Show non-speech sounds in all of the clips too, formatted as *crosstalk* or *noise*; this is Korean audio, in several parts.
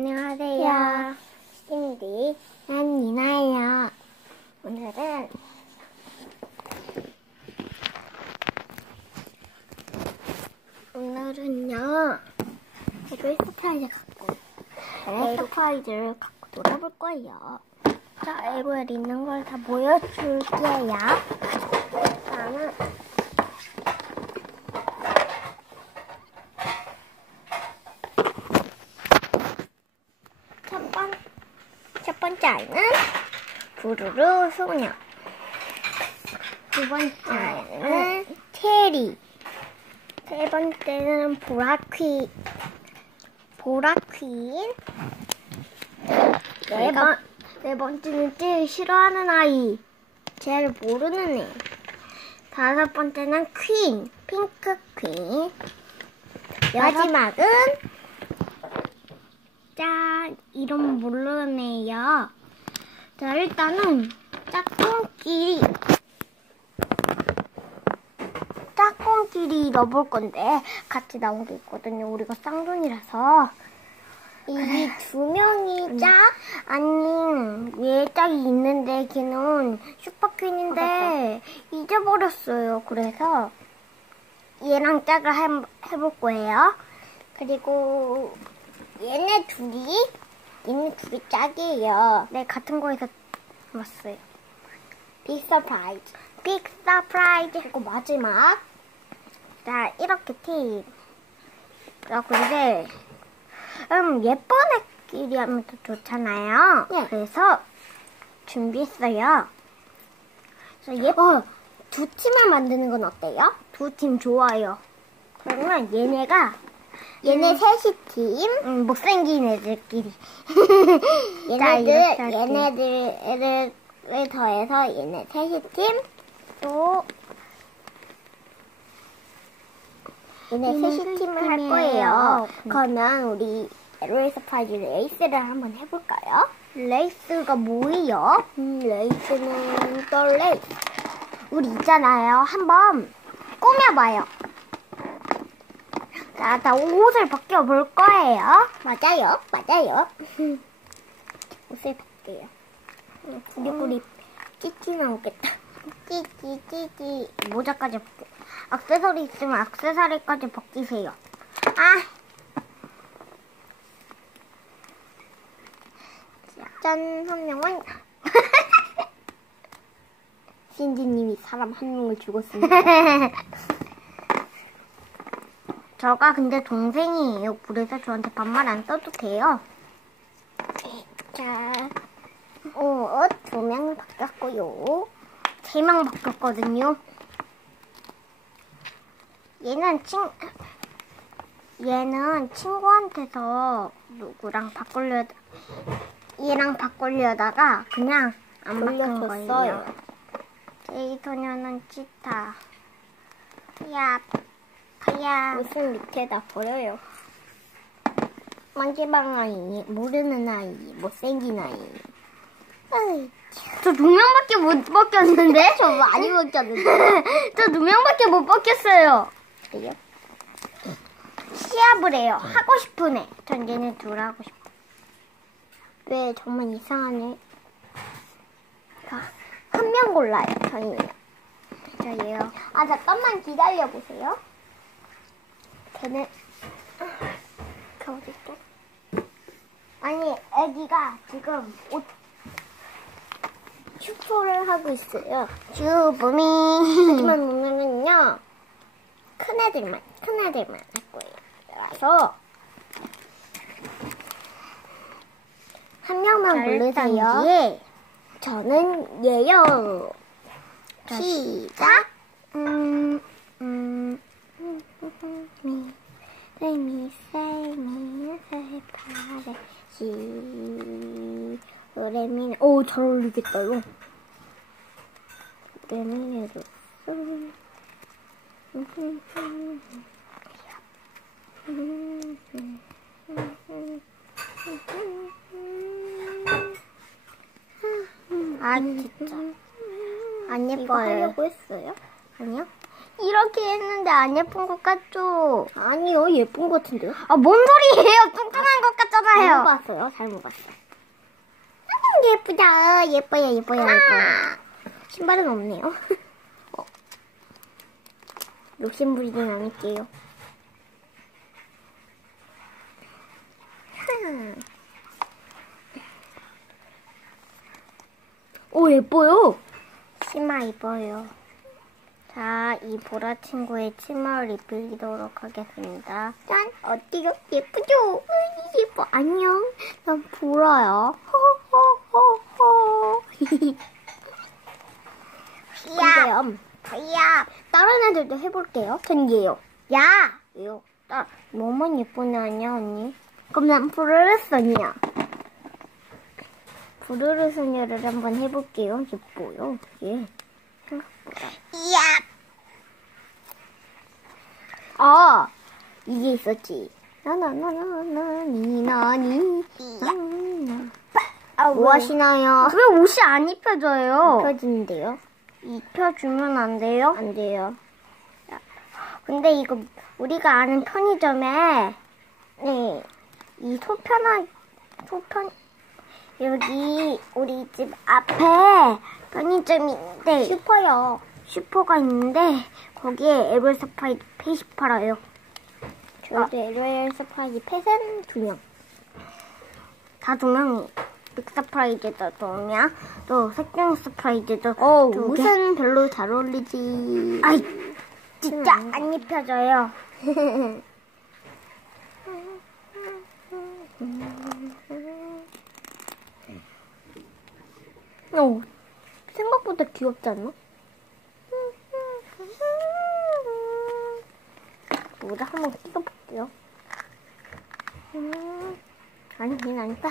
안녕하세요. 신디. 난 이나예요. 오늘은 오늘은요 서프라이즈 갖고 서프라이즈를 갖고 놀아볼 거예요. 자, 에그에 있는 걸 다 보여줄게요. 다음은 첫 번, 첫 번째 아이는 부르르 소녀. 두 번째 아이는 체리. 세 번째는 보라퀴. 보라퀸. 네, 번, 네 번째는 제일 싫어하는 아이. 제일 모르는 애. 다섯 번째는 퀸. 핑크 퀸. 마지막은 짠! 이름 모르는 애요. 자, 일단은 짝꿍끼리 짝꿍끼리 넣어볼 건데 같이 나온 게 있거든요. 우리가 쌍둥이라서 이 두 명이 짝? 아니 얘 짝이 있는데 걔는 슈퍼퀸인데 잊어버렸어요. 그래서 얘랑 짝을 해, 해볼 거예요. 그리고 얘네 둘이? 얘네 둘이 짝이에요. 네 같은 거에서 왔어요. 빅 서프라이즈. 빅 서프라이즈. 그리고 마지막. 자 이렇게 팀. 아 근데 음 예쁜 애끼리 하면 더 좋잖아요. 네. 그래서 준비했어요. 그래서 예쁜 어, 두 팀을 만드는 건 어때요? 두 팀 좋아요. 그러면 얘네가 얘네 음. 셋이 팀. 음, 못생긴 애들끼리. *laughs* 자, 얘네들. 얘네들을 더해서 얘네 셋이 팀. 또 얘네 셋이 팀을 할. 거예요. 음. 그러면 우리 에로이 서프라이즈 레이스를 한번 해볼까요? 레이스가 뭐예요? 음, 레이스는 또 레이스. 우리 있잖아요. 한번 꾸며봐요. 자, 다 옷을 벗겨볼 거예요. 맞아요, 맞아요. *laughs* 옷을 벗게요. 구리구리 찌찌 나오겠다. 찌찌, 찌찌. 모자까지 벗겨. 액세서리 있으면 액세서리까지 벗기세요. 아, 짠, 한 명은. *laughs* 신디님이 사람 한 명을 죽었습니다. *laughs* 저가 근데 동생이에요. 그래서 저한테 반말 안 써도 돼요. 자, 옷두명 바꿨고요. 세 명 바뀌었거든요. 얘는 친, 얘는 친구한테서 누구랑 바꾸려, 얘랑 바꾸려다가 그냥 안 바꾼 거예요. 제이 소녀는 치타. 야, 가야. 옷은 밑에다 버려요. 만지방 아이, 모르는 아이, 못생긴 아이. 저두 명밖에 못 바뀌었는데? *laughs* 저 많이 벗겼는데. *laughs* 저 두 명밖에 못 바뀌었어요. 그래요? 시합을 해요. 하고 싶은 애. 전 얘네 둘 하고 싶어. 왜 정말 이상하네. 한 명 골라요. 저희요. 저 얘요. 아, 잠깐만 기다려보세요. 걔네. 그 어디 있죠? 아니, 애기가 지금 옷 슈퍼를 하고 있어요. 주부미. 하지만 오늘은요, 큰 애들만, 큰 애들만 할 거예요. 그래서, 한 명만 부르세요. 예. 저는. 자, 시작! 음, 음, 미, 레미, 세미, 세파레, 시, 레미는, 오, 잘 어울리겠다, 요 레미네도, 아, 진짜. 안 이거 예뻐요. 하려고 했어요? 아니요? 이렇게 했는데 안 예쁜 것 같죠? 아니요, 예쁜 것 같은데요? 아, 뭔 소리예요? 뚱뚱한 것 같잖아요. 예뻐요. 봤어요. 잘못 봤어요. 음, 예쁘다. 예뻐요, 예뻐요, 예뻐요. 신발은 없네요. *laughs* 어. 욕심 부리진 않을게요. 흠. 오, 예뻐요. 치마 입어요. 자, 이 보라 친구의 치마를 입히도록 하겠습니다. 짠! 어때요? 예쁘죠? 으이, 예뻐. 안녕. 난 보라야. 근데요, 야, 다른 애들도 해볼게요. 전 얘요. 야! 왜요? 따, 뭐만 예쁜 애 아니야, 언니? 그럼 난 부르르 소녀. 부르르 소녀를 한번 해볼게요. 예뻐요. 예. 생각보다. 야! 아! 이게 있었지. 나나나나나 니 나니 나나. 아, 뭐 하시나요? 왜 옷이 안 입혀져요? 펴지는데요? 입혀주면 안 돼요? 안 돼요. 근데 이거 우리가 아는 편의점에 네, 이 소편한 소편 여기 우리 집 앞에 편의점이 있는데 슈퍼요. 슈퍼가 있는데 거기에 에버 스파이드 펫이 팔아요. 저희도 에버 스파이드 펫은 두 명. 다 두 명이. 빅 서프라이즈도 두 명, 또 색종 서프라이즈도 어. 옷은 별로 잘 어울리지. 아이, 진짜 안 입혀져요. 어, 생각보다 귀엽지 않나? 모자 한번 뜯어볼게요. 음, 아니, 아니다.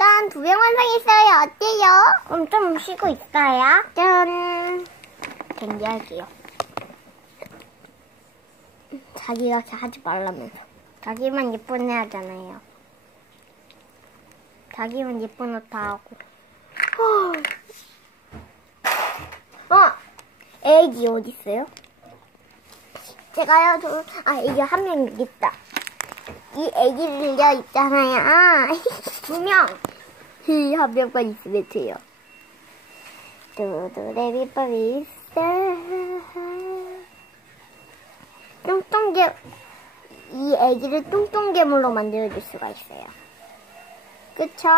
짠, 두병 완성했어요. 어때요? 그럼 좀 쉬고 있어요. 짠. 경기할게요. 자기가 하지 말라면서. 자기만 예쁜 애 하잖아요. 자기만 예쁜 옷 다 하고. 어! 애기 어디 있어요? 제가요, 저, 아, 이게 한 명 있다. 이 애기를요, 있잖아요. *laughs* 두 명. 이한 명만 있으면 돼요. 있어. 뚱뚱개, 이 애기를 뚱뚱괴물로 만들어줄 수가 있어요. 그쵸?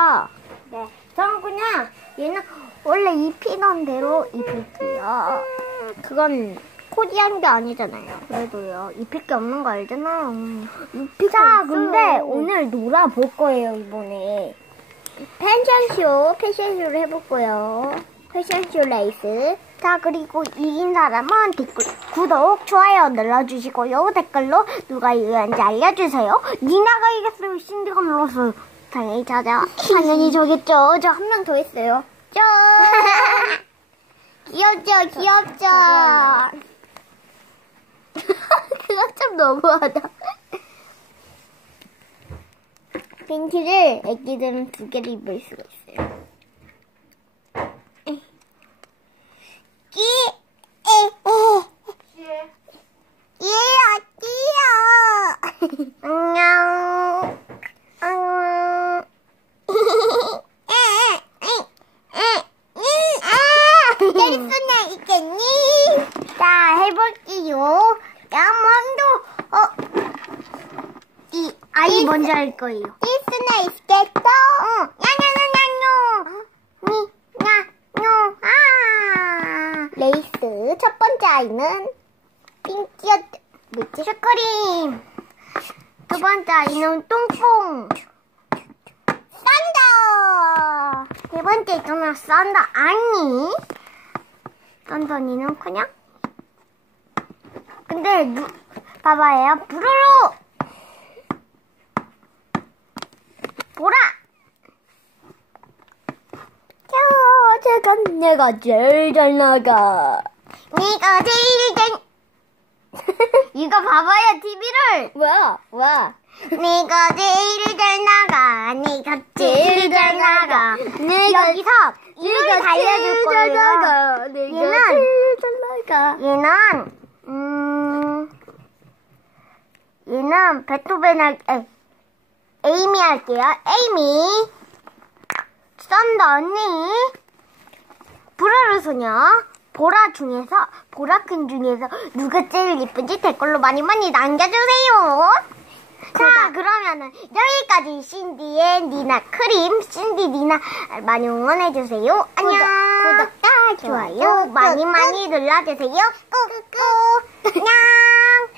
네. 저는 그냥 얘는 원래 입히던 대로 입힐게요. 그건 코디한 게 아니잖아요. 그래도요. 입힐 게 없는 거 알잖아. 자, 근데 오늘 놀아볼 거예요, 이번에. 패션쇼, 패션쇼를 해볼 거예요. 패션쇼 레이스. 자, 그리고 이긴 사람은 댓글, 구독, 좋아요 눌러주시고요. 댓글로 누가 이겼는지 알려주세요. 니나가 이겼어요. 신디가 눌렀어요. 당연히 저죠. 당연히 저겠죠. 저 한 명 더 했어요. 저. *laughs* 귀엽죠, 귀엽죠. *laughs* 그거 좀 너무하다. 팬티를 애기들은 두 개를 입을 수가 있어요. 끼, 에, 에. 예, 어때요? *laughs* 안녕. 안녕. *laughs* 때릴 수는 있겠니? 자, 해볼게요. 야만도, 어, 이, 아이 먼저 할 거예요. 뛸 수는 있겠어? 응. 야냐냐냐뇨. 니, 냐, 뇨, 아. 레이스. 첫 번째 아이는 핑키어, 뭐지? 슈크림. 두 번째 아이는 똥뽕. 싼다. 세 번째 있잖아. 싼다. 아니. 썬더니는 그냥. 근데, 누, 봐봐요. 부르르. 보라! 야, 제가 내가 제일 잘 나가. 네가 제일 잘. *laughs* 이거 봐봐요, TV를. 뭐야, 뭐야. 네가 제일 잘 나가. 네가 제일 잘 나가. 내가 여기서 이름을 달려줄 거예요. 얘는- 제일 잘 나가. 얘는 음 얘는 베토벤 할 에, 에이미 할게요. 에이미. 썬더 언니. 부르르 소녀. 보라 중에서, 보라큰 중에서 누가 제일 예쁜지 댓글로 많이 많이 남겨주세요. 자, 그러면은 여기까지 신디의 니나 크림, 신디 니나 많이 응원해주세요. 안녕. 구독, 구독과 좋아요 많이 많이 눌러주세요. 꾹꾹. *laughs* 안녕.